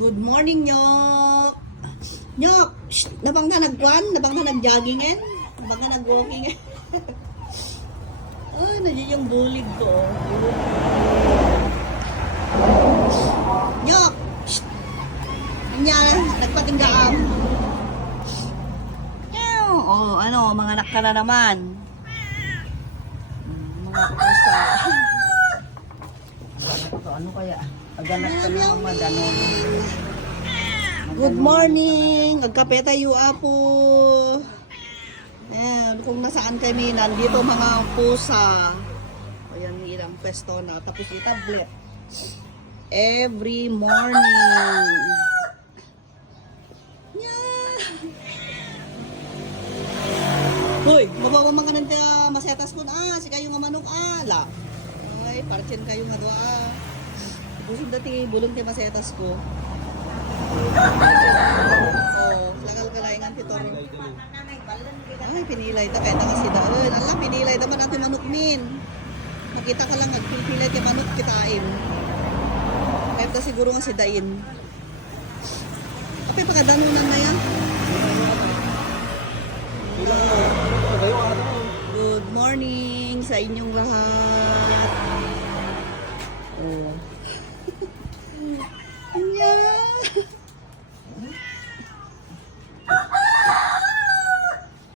Good morning, Nyok! Nyok! Shh! Nabang ka nagkwan? Nabang ka nag-joggingin? Nabang ka nag-walkingin? Oh, nandiyan yung bulig ko. Nyok! Shh! Anya, nagpatinggaan. Oh, ano, mga anak ka na naman. Mga pusa. Ano kaya? Pagganap ka ng mga danon. Good morning! Agkape tayo, apo. Ayan, kung nasaan kami, nandito mga pusa. Ayan, ilang pwesto na. Tapos itablet. Every morning. Yeah. Hoy, mabawaman ka ng masetas ko na. Si kayo nga manok, la. Ay, parchen kayo nga doa. Busog dati, bulong ti masetas ko. Oh, lagal ka laingan ti Toro. Ay, pinilay ta kaya kasi daan. Alam, pinilay naman natin manok min. Makita ka lang, nagpilpilay ti manok kitain. Kaya ta siguro nga si Dain. Kapag pagkadanunan na yan. Good morning sa inyong lahat. Oh. Yeah.